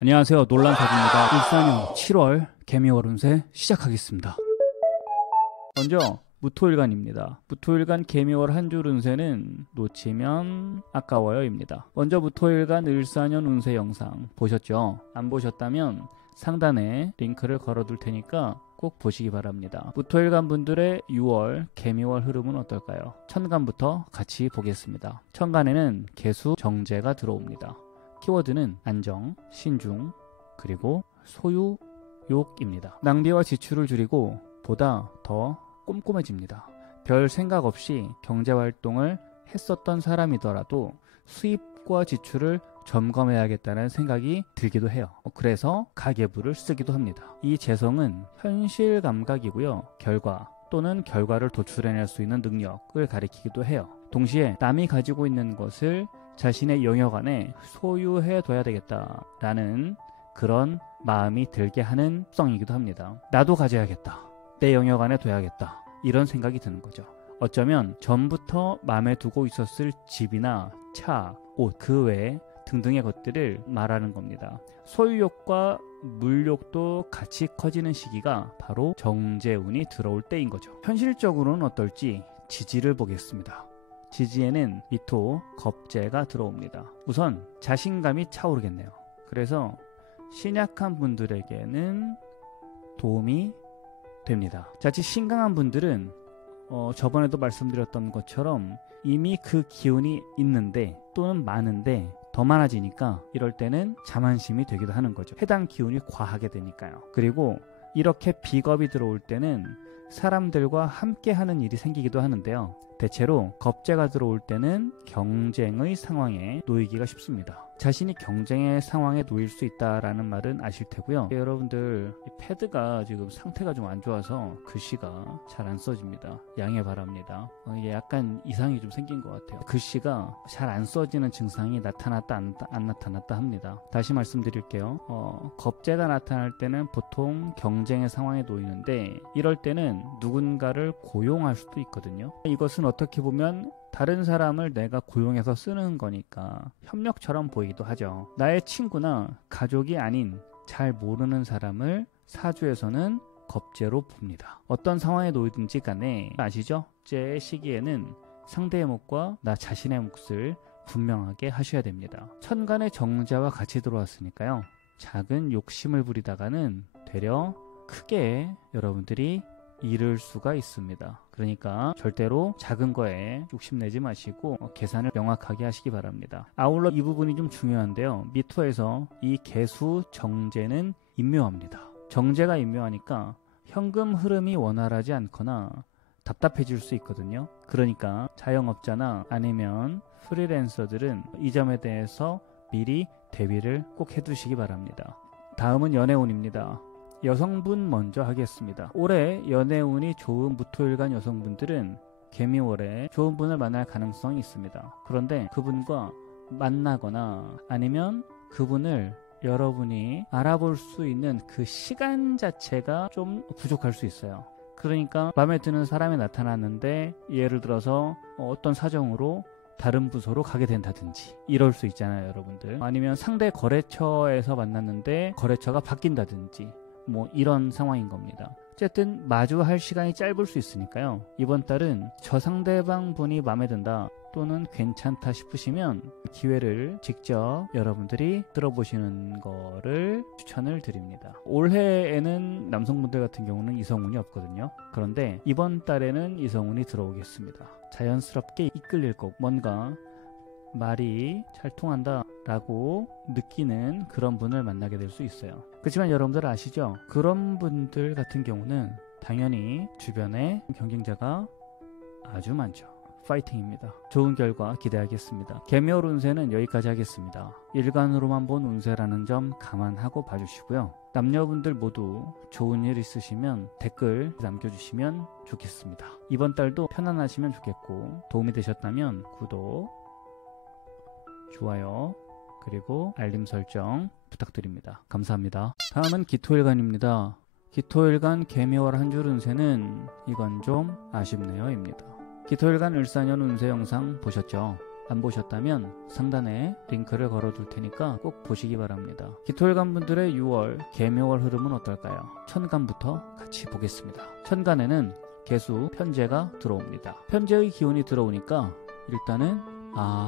안녕하세요. 논란사주입니다. 일사년 7월 개미월 운세 시작하겠습니다. 먼저 무토일간입니다. 무토일간 개미월 한 줄 운세는 놓치면 아까워요입니다. 먼저 무토일간 을사년 운세 영상 보셨죠? 안 보셨다면 상단에 링크를 걸어둘 테니까 꼭 보시기 바랍니다. 무토일간 분들의 6월 개미월 흐름은 어떨까요? 천간부터 같이 보겠습니다. 천간에는 개수 정제가 들어옵니다. 키워드는 안정, 신중, 그리고 소유, 욕입니다. 낭비와 지출을 줄이고 보다 더 꼼꼼해집니다. 별 생각 없이 경제활동을 했었던 사람이더라도 수입과 지출을 점검해야겠다는 생각이 들기도 해요. 그래서 가계부를 쓰기도 합니다. 이 재성은 현실 감각이고요. 결과 또는 결과를 도출해낼 수 있는 능력을 가리키기도 해요. 동시에 남이 가지고 있는 것을 자신의 영역 안에 소유해둬야 되겠다라는 그런 마음이 들게 하는 특성이기도 합니다. 나도 가져야겠다. 내 영역 안에 둬야겠다. 이런 생각이 드는 거죠. 어쩌면 전부터 마음에 두고 있었을 집이나 차, 옷, 그 외에 등등의 것들을 말하는 겁니다. 소유욕과 물욕도 같이 커지는 시기가 바로 정제운이 들어올 때인 거죠. 현실적으로는 어떨지 지지를 보겠습니다. 지지에는 미토, 겁재가 들어옵니다. 우선 자신감이 차오르겠네요. 그래서 신약한 분들에게는 도움이 됩니다. 자칫 신강한 분들은 저번에도 말씀드렸던 것처럼 이미 그 기운이 있는데 또는 많은데 더 많아지니까 이럴 때는 자만심이 되기도 하는 거죠. 해당 기운이 과하게 되니까요. 그리고 이렇게 비겁이 들어올 때는 사람들과 함께 하는 일이 생기기도 하는데요. 대체로 겁재가 들어올 때는 경쟁의 상황에 놓이기가 쉽습니다. 자신이 경쟁의 상황에 놓일 수 있다라는 말은 아실 테고요. 여러분들 이 패드가 지금 상태가 좀 안 좋아서 글씨가 잘 안 써집니다. 양해 바랍니다. 이게 약간 이상이 좀 생긴 것 같아요. 글씨가 잘 안 써지는 증상이 나타났다 안 나타났다 합니다. 다시 말씀드릴게요. 겁재가 나타날 때는 보통 경쟁의 상황에 놓이는데 이럴 때는 누군가를 고용할 수도 있거든요. 이것은 어떻게 보면 다른 사람을 내가 고용해서 쓰는 거니까 협력처럼 보이기도 하죠. 나의 친구나 가족이 아닌 잘 모르는 사람을 사주에서는 겁재로 봅니다. 어떤 상황에 놓이든지 간에 아시죠? 제 시기에는 상대의 몫과 나 자신의 몫을 분명하게 하셔야 됩니다. 천간의 정제와 같이 들어왔으니까요. 작은 욕심을 부리다가는 되려 크게 여러분들이 잃을 수가 있습니다. 그러니까 절대로 작은 거에 욕심내지 마시고 계산을 명확하게 하시기 바랍니다. 아울러 이 부분이 좀 중요한데요. 미토에서 이 개수 정제는 임묘합니다. 정제가 임묘하니까 현금 흐름이 원활하지 않거나 답답해질 수 있거든요. 그러니까 자영업자나 아니면 프리랜서들은 이 점에 대해서 미리 대비를 꼭 해두시기 바랍니다. 다음은 연애운입니다. 여성분 먼저 하겠습니다. 올해 연애운이 좋은 무토일간 여성분들은 개미월에 좋은 분을 만날 가능성이 있습니다. 그런데 그분과 만나거나 아니면 그분을 여러분이 알아볼 수 있는 그 시간 자체가 좀 부족할 수 있어요. 그러니까 마음에 드는 사람이 나타났는데 예를 들어서 어떤 사정으로 다른 부서로 가게 된다든지 이럴 수 있잖아요, 여러분들. 아니면 상대 거래처에서 만났는데 거래처가 바뀐다든지 뭐 이런 상황인 겁니다. 어쨌든 마주할 시간이 짧을 수 있으니까요. 이번 달은 저 상대방 분이 마음에 든다 또는 괜찮다 싶으시면 기회를 직접 여러분들이 들어보시는 거를 추천을 드립니다. 올해에는 남성분들 같은 경우는 이성운이 없거든요. 그런데 이번 달에는 이성운이 들어오겠습니다. 자연스럽게 이끌릴 거고 뭔가 말이 잘 통한다 라고 느끼는 그런 분을 만나게 될 수 있어요. 그렇지만 여러분들 아시죠? 그런 분들 같은 경우는 당연히 주변에 경쟁자가 아주 많죠. 파이팅입니다. 좋은 결과 기대하겠습니다. 개미월 운세는 여기까지 하겠습니다. 일간으로만 본 운세라는 점 감안하고 봐주시고요. 남녀분들 모두 좋은 일 있으시면 댓글 남겨주시면 좋겠습니다. 이번 달도 편안하시면 좋겠고 도움이 되셨다면 구독, 좋아요, 그리고 알림 설정 부탁드립니다. 감사합니다. 다음은 기토일간입니다. 기토일간 개미월 한 줄 운세는 이건 좀 아쉽네요 입니다. 기토일간 을사년 운세 영상 보셨죠? 안 보셨다면 상단에 링크를 걸어둘 테니까 꼭 보시기 바랍니다. 기토일간 분들의 6월 개묘월 흐름은 어떨까요? 천간부터 같이 보겠습니다. 천간에는 개수 편제가 들어옵니다. 편제의 기운이 들어오니까 일단은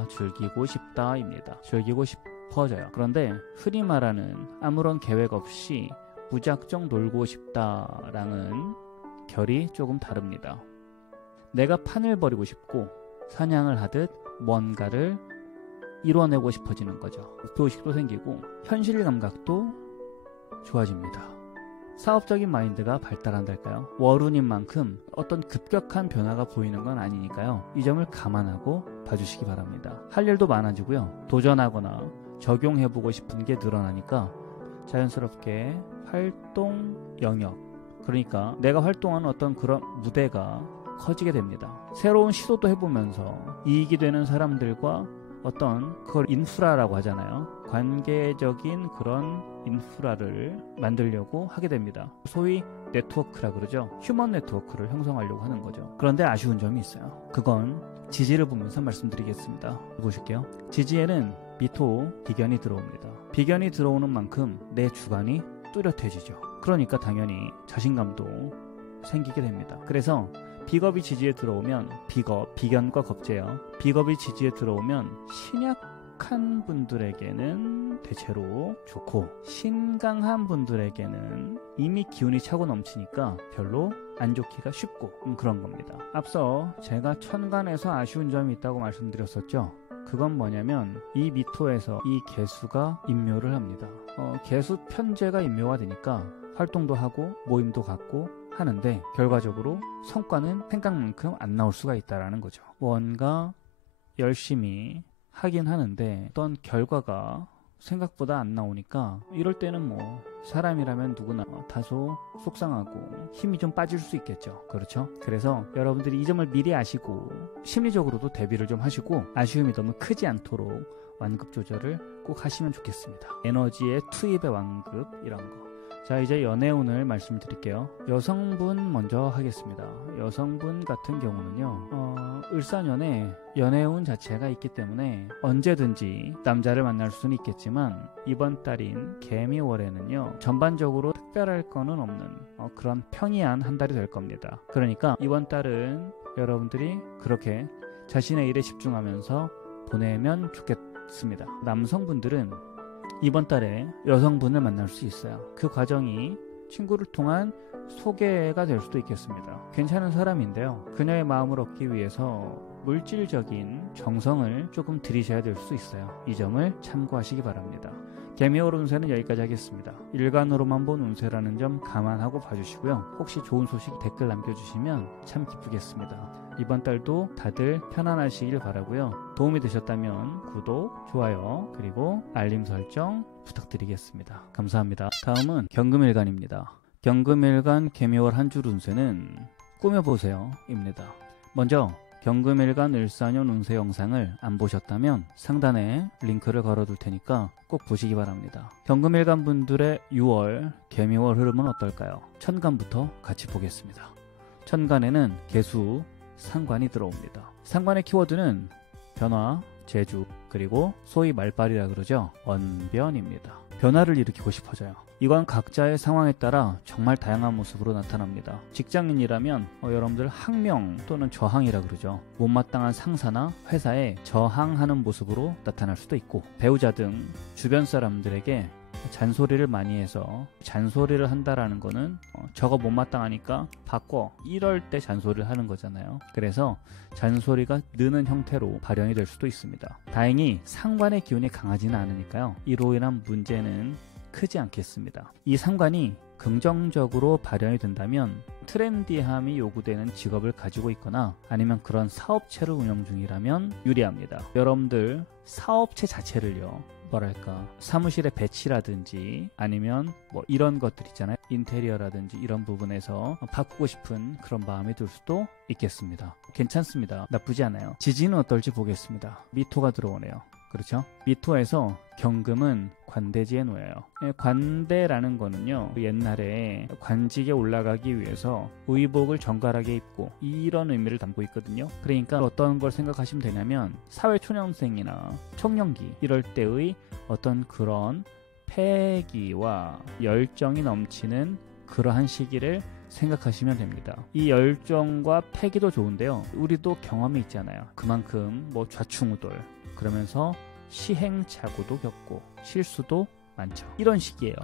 즐기고 싶다입니다. 즐기고 싶어져요. 그런데 흔히 말하는 아무런 계획 없이 무작정 놀고 싶다랑은 결이 조금 다릅니다. 내가 판을 벌이고 싶고 사냥을 하듯 뭔가를 이뤄내고 싶어지는 거죠. 목표의식도 생기고 현실 감각도 좋아집니다. 사업적인 마인드가 발달한달까요? 월운인 만큼 어떤 급격한 변화가 보이는 건 아니니까요. 이 점을 감안하고 봐주시기 바랍니다. 할 일도 많아지고요. 도전하거나 적용해보고 싶은 게 늘어나니까 자연스럽게 활동 영역, 그러니까 내가 활동하는 어떤 그런 무대가 커지게 됩니다. 새로운 시도도 해보면서 이익이 되는 사람들과 어떤 그걸 인프라라고 하잖아요. 관계적인 그런 인프라를 만들려고 하게 됩니다. 소위 네트워크라 그러죠. 휴먼 네트워크를 형성하려고 하는 거죠. 그런데 아쉬운 점이 있어요. 그건 지지를 보면서 말씀드리겠습니다. 보실게요. 지지에는 미토 비견이 들어옵니다. 비견이 들어오는 만큼 내 주관이 뚜렷해지죠. 그러니까 당연히 자신감도 생기게 됩니다. 그래서 비겁이 지지에 들어오면 비견과 겁재요. 비겁이 지지에 들어오면 신약한 분들에게는 대체로 좋고 신강한 분들에게는 이미 기운이 차고 넘치니까 별로 안 좋기가 쉽고 그런 겁니다. 앞서 제가 천간에서 아쉬운 점이 있다고 말씀드렸었죠. 그건 뭐냐면 이 미토에서 이 개수가 임묘를 합니다. 개수 편제가 임묘가 되니까 활동도 하고 모임도 갖고 하는데 결과적으로 성과는 생각만큼 안 나올 수가 있다라는 거죠. 뭔가 열심히 하긴 하는데 어떤 결과가 생각보다 안 나오니까 이럴 때는 뭐 사람이라면 누구나 다소 속상하고 힘이 좀 빠질 수 있겠죠. 그렇죠? 그래서 여러분들이 이 점을 미리 아시고 심리적으로도 대비를 좀 하시고 아쉬움이 너무 크지 않도록 완급 조절을 꼭 하시면 좋겠습니다. 에너지의 투입의 완급 이런 거. 자, 이제 연애운을 말씀드릴게요. 여성분 먼저 하겠습니다. 여성분 같은 경우는요, 을사년에 연애운 자체가 있기 때문에 언제든지 남자를 만날 수는 있겠지만 이번 달인 개미월에는요, 전반적으로 특별할 거는 없는 그런 평이한 한 달이 될 겁니다. 그러니까 이번 달은 여러분들이 그렇게 자신의 일에 집중하면서 보내면 좋겠습니다. 남성분들은 이번 달에 여성분을 만날 수 있어요. 그 과정이 친구를 통한 소개가 될 수도 있겠습니다. 괜찮은 사람인데요. 그녀의 마음을 얻기 위해서 물질적인 정성을 조금 들이셔야 될 수 있어요. 이 점을 참고하시기 바랍니다. 개미월 운세는 여기까지 하겠습니다. 일간으로만 본 운세라는 점 감안하고 봐주시고요. 혹시 좋은 소식 댓글 남겨주시면 참 기쁘겠습니다. 이번 달도 다들 편안하시길 바라고요. 도움이 되셨다면 구독, 좋아요, 그리고 알림 설정 부탁드리겠습니다. 감사합니다. 다음은 경금일간입니다. 경금일간 개미월 한 줄 운세는 꾸며보세요 입니다. 먼저 경금일간 을사년 운세 영상을 안 보셨다면 상단에 링크를 걸어둘 테니까 꼭 보시기 바랍니다. 경금일간 분들의 6월 개미월 흐름은 어떨까요? 천간부터 같이 보겠습니다. 천간에는 개수, 상관이 들어옵니다. 상관의 키워드는 변화, 재주, 그리고 소위 말빨이라 그러죠. 언변입니다. 변화를 일으키고 싶어져요. 이건 각자의 상황에 따라 정말 다양한 모습으로 나타납니다. 직장인이라면 여러분들 항명 또는 저항이라 그러죠. 못마땅한 상사나 회사에 저항하는 모습으로 나타날 수도 있고, 배우자 등 주변 사람들에게 잔소리를 많이 해서, 잔소리를 한다라는 거는 저거 못마땅하니까 바꿔, 이럴 때 잔소리를 하는 거잖아요. 그래서 잔소리가 느는 형태로 발현이 될 수도 있습니다. 다행히 상관의 기운이 강하지는 않으니까요, 이로 인한 문제는 크지 않겠습니다. 이 상관이 긍정적으로 발현이 된다면 트렌디함이 요구되는 직업을 가지고 있거나 아니면 그런 사업체를 운영 중이라면 유리합니다. 여러분들 사업체 자체를요, 뭐랄까, 사무실의 배치라든지 아니면 뭐 이런 것들 있잖아요. 인테리어라든지 이런 부분에서 바꾸고 싶은 그런 마음이 들 수도 있겠습니다. 괜찮습니다. 나쁘지 않아요. 지지는 어떨지 보겠습니다. 미토가 들어오네요. 그렇죠? 미토에서 경금은 관대지에 놓여요. 관대라는 거는요, 옛날에 관직에 올라가기 위해서 의복을 정갈하게 입고 이런 의미를 담고 있거든요. 그러니까 어떤 걸 생각하시면 되냐면 사회초년생이나 청년기 이럴 때의 어떤 그런 패기와 열정이 넘치는 그러한 시기를 생각하시면 됩니다. 이 열정과 패기도 좋은데요, 우리도 경험이 있잖아요. 그만큼 뭐 좌충우돌 그러면서 시행착오도 겪고 실수도 많죠. 이런 시기예요.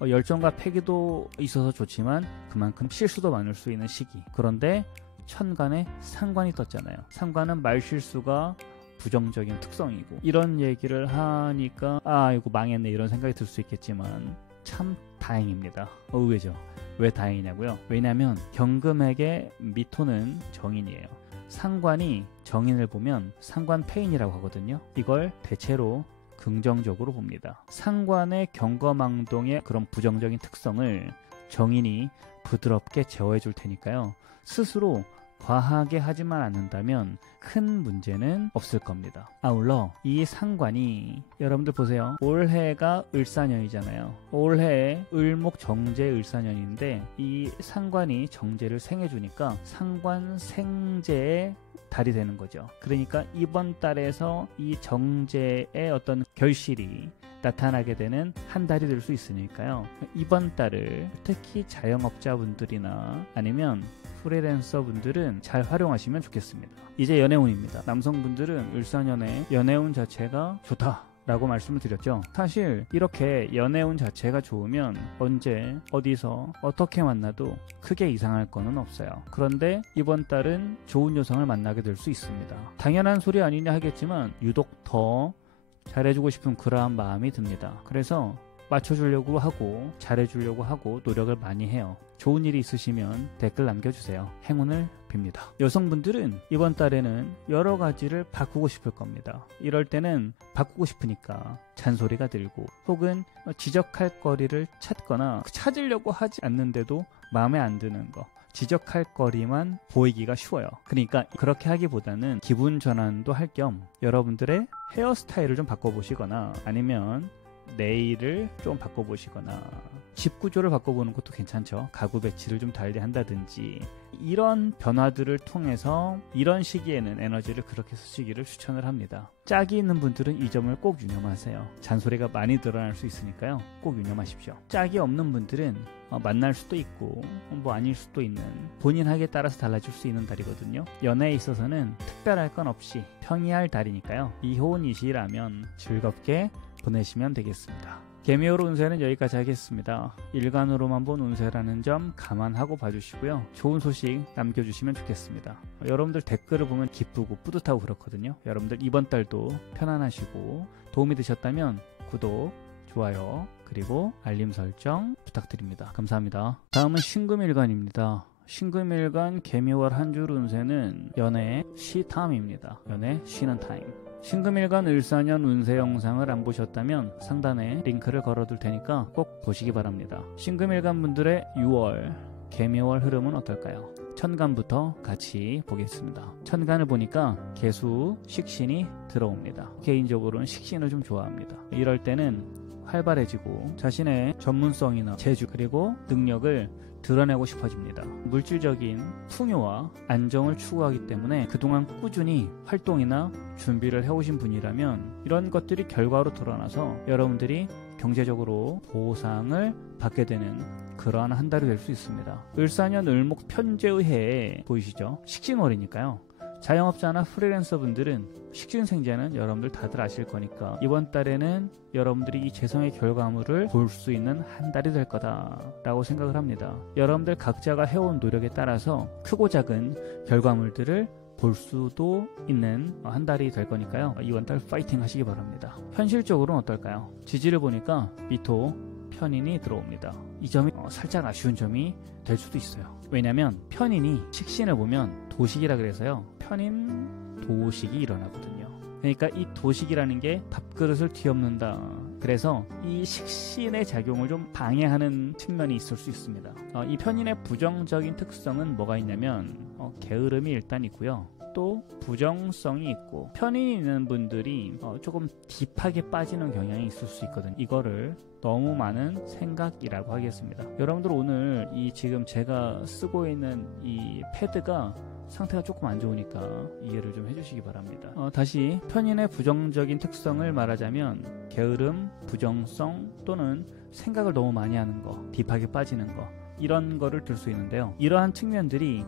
열정과 패기도 있어서 좋지만 그만큼 실수도 많을 수 있는 시기. 그런데 천간에 상관이 떴잖아요. 상관은 말실수가 부정적인 특성이고, 이런 얘기를 하니까 이거 망했네 이런 생각이 들 수 있겠지만 참 다행입니다. 의외죠. 왜 다행이냐고요? 왜냐하면 경금에게 미토는 정인이에요. 상관이 정인을 보면 상관패인이라고 하거든요. 이걸 대체로 긍정적으로 봅니다. 상관의 경거망동의 그런 부정적인 특성을 정인이 부드럽게 제어해 줄 테니까요, 스스로 과하게 하지만 않는다면 큰 문제는 없을 겁니다. 아울러 이 상관이, 여러분들 보세요. 올해가 을사년이잖아요. 올해 을목 정제 을사년인데 이 상관이 정제를 생해주니까 상관생제의 달이 되는 거죠. 그러니까 이번 달에서 이 정제의 어떤 결실이 나타나게 되는 한 달이 될 수 있으니까요, 이번 달을 특히 자영업자분들이나 아니면 프리랜서 분들은 잘 활용하시면 좋겠습니다. 이제 연애운입니다. 남성분들은 을사년에 연애운 자체가 좋다 라고 말씀을 드렸죠. 사실 이렇게 연애운 자체가 좋으면 언제 어디서 어떻게 만나도 크게 이상할 거는 없어요. 그런데 이번 달은 좋은 여성을 만나게 될 수 있습니다. 당연한 소리 아니냐 하겠지만 유독 더 잘해주고 싶은 그러한 마음이 듭니다. 그래서 맞춰주려고 하고 잘해주려고 하고 노력을 많이 해요. 좋은 일이 있으시면 댓글 남겨주세요. 행운을 빕니다. 여성분들은 이번 달에는 여러 가지를 바꾸고 싶을 겁니다. 이럴 때는 바꾸고 싶으니까 잔소리가 들고 혹은 지적할 거리를 찾거나 찾으려고 하지 않는데도 마음에 안 드는 거, 지적할 거리만 보이기가 쉬워요. 그러니까 그렇게 하기보다는 기분 전환도 할 겸 여러분들의 헤어스타일을 좀 바꿔보시거나 아니면 네일을 좀 바꿔보시거나 집 구조를 바꿔보는 것도 괜찮죠. 가구 배치를 좀 달리 한다든지 이런 변화들을 통해서 이런 시기에는 에너지를 그렇게 쓰시기를 추천을 합니다. 짝이 있는 분들은 이 점을 꼭 유념하세요. 잔소리가 많이 드러날 수 있으니까요, 꼭 유념하십시오. 짝이 없는 분들은 만날 수도 있고 뭐 아닐 수도 있는, 본인 학에 따라서 달라질 수 있는 달이거든요. 연애에 있어서는 특별할 건 없이 평이할 달이니까요, 이혼이시라면 즐겁게 보내시면 되겠습니다. 개미월 운세는 여기까지 하겠습니다. 일간으로만 본 운세라는 점 감안하고 봐주시고요. 좋은 소식 남겨주시면 좋겠습니다. 여러분들 댓글을 보면 기쁘고 뿌듯하고 그렇거든요. 여러분들 이번 달도 편안하시고 도움이 되셨다면 구독, 좋아요, 그리고 알림 설정 부탁드립니다. 감사합니다. 다음은 신금일간입니다. 신금일간 개미월 한 줄 운세는 연애 시타임입니다. 연애 쉬는 타임. 신금일간 을사년 운세 영상을 안 보셨다면 상단에 링크를 걸어둘 테니까 꼭 보시기 바랍니다. 신금일간 분들의 6월 개미월 흐름은 어떨까요? 천간부터 같이 보겠습니다. 천간을 보니까 개수, 식신이 들어옵니다. 개인적으로는 식신을 좀 좋아합니다. 이럴 때는 활발해지고 자신의 전문성이나 재주 그리고 능력을 드러내고 싶어집니다. 물질적인 풍요와 안정을 추구하기 때문에 그동안 꾸준히 활동이나 준비를 해오신 분이라면 이런 것들이 결과로 드러나서 여러분들이 경제적으로 보상을 받게 되는 그러한 한 달이 될 수 있습니다. 을사년 을목 편제의 해에 보이시죠? 식신월이니까요. 자영업자나 프리랜서 분들은 식신생제는 여러분들 다들 아실 거니까 이번 달에는 여러분들이 이 재성의 결과물을 볼 수 있는 한 달이 될 거다라고 생각을 합니다. 여러분들 각자가 해온 노력에 따라서 크고 작은 결과물들을 볼 수도 있는 한 달이 될 거니까요. 이번 달 파이팅 하시기 바랍니다. 현실적으로는 어떨까요? 지지를 보니까 미토 편인이 들어옵니다. 이 점이 살짝 아쉬운 점이 될 수도 있어요. 왜냐면 편인이 식신을 보면 도식이라 그래서요, 편인 도식이 일어나거든요. 그러니까 이 도식이라는 게 밥그릇을 뒤엎는다. 그래서 이 식신의 작용을 좀 방해하는 측면이 있을 수 있습니다. 이 편인의 부정적인 특성은 뭐가 있냐면 게으름이 일단 있고요. 또 부정성이 있고 편인이 있는 분들이 조금 딥하게 빠지는 경향이 있을 수 있거든요. 이거를 너무 많은 생각이라고 하겠습니다. 여러분들 오늘 이 지금 제가 쓰고 있는 이 패드가 상태가 조금 안 좋으니까 이해를 좀 해주시기 바랍니다. 다시 편인의 부정적인 특성을 말하자면 게으름, 부정성 또는 생각을 너무 많이 하는 거, 딥하게 빠지는 거, 이런 거를 들 수 있는데요. 이러한 측면들이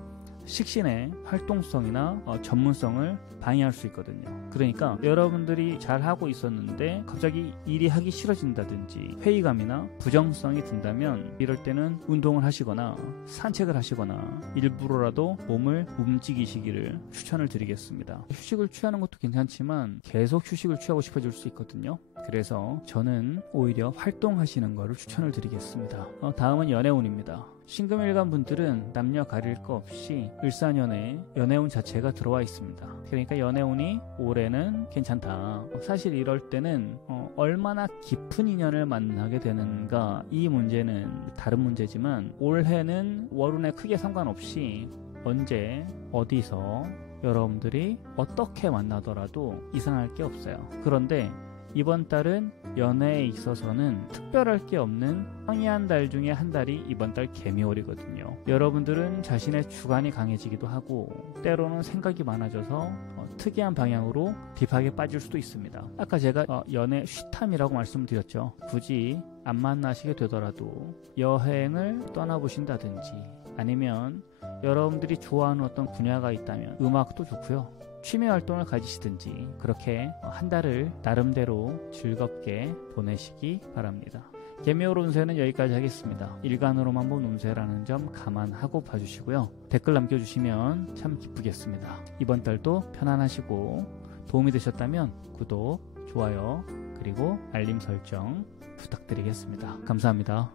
식신의 활동성이나 전문성을 방해할 수 있거든요. 그러니까 여러분들이 잘 하고 있었는데 갑자기 일이 하기 싫어진다든지 회의감이나 부정성이 든다면 이럴 때는 운동을 하시거나 산책을 하시거나 일부러라도 몸을 움직이시기를 추천을 드리겠습니다. 휴식을 취하는 것도 괜찮지만 계속 휴식을 취하고 싶어질 수 있거든요. 그래서 저는 오히려 활동하시는 거를 추천을 드리겠습니다. 다음은 연애운입니다. 신금일간 분들은 남녀 가릴 거 없이 을사년에 연애운 자체가 들어와 있습니다. 그러니까 연애운이 올해는 괜찮다. 사실 이럴 때는 얼마나 깊은 인연을 만나게 되는가, 이 문제는 다른 문제지만 올해는 월운에 크게 상관없이 언제 어디서 여러분들이 어떻게 만나더라도 이상할 게 없어요. 그런데 이번 달은 연애에 있어서는 특별할 게 없는 황의한 달 중에 한 달이 이번 달 개미월이거든요. 여러분들은 자신의 주관이 강해지기도 하고 때로는 생각이 많아져서 특이한 방향으로 딥하게 빠질 수도 있습니다. 아까 제가 연애 쉬탐이라고 말씀드렸죠. 굳이 안 만나시게 되더라도 여행을 떠나보신다든지 아니면 여러분들이 좋아하는 어떤 분야가 있다면 음악도 좋고요. 취미 활동을 가지시든지 그렇게 한 달을 나름대로 즐겁게 보내시기 바랍니다. 개미월 운세는 여기까지 하겠습니다. 일간으로만 본 운세라는 점 감안하고 봐주시고요. 댓글 남겨주시면 참 기쁘겠습니다. 이번 달도 편안하시고 도움이 되셨다면 구독, 좋아요, 그리고 알림 설정 부탁드리겠습니다. 감사합니다.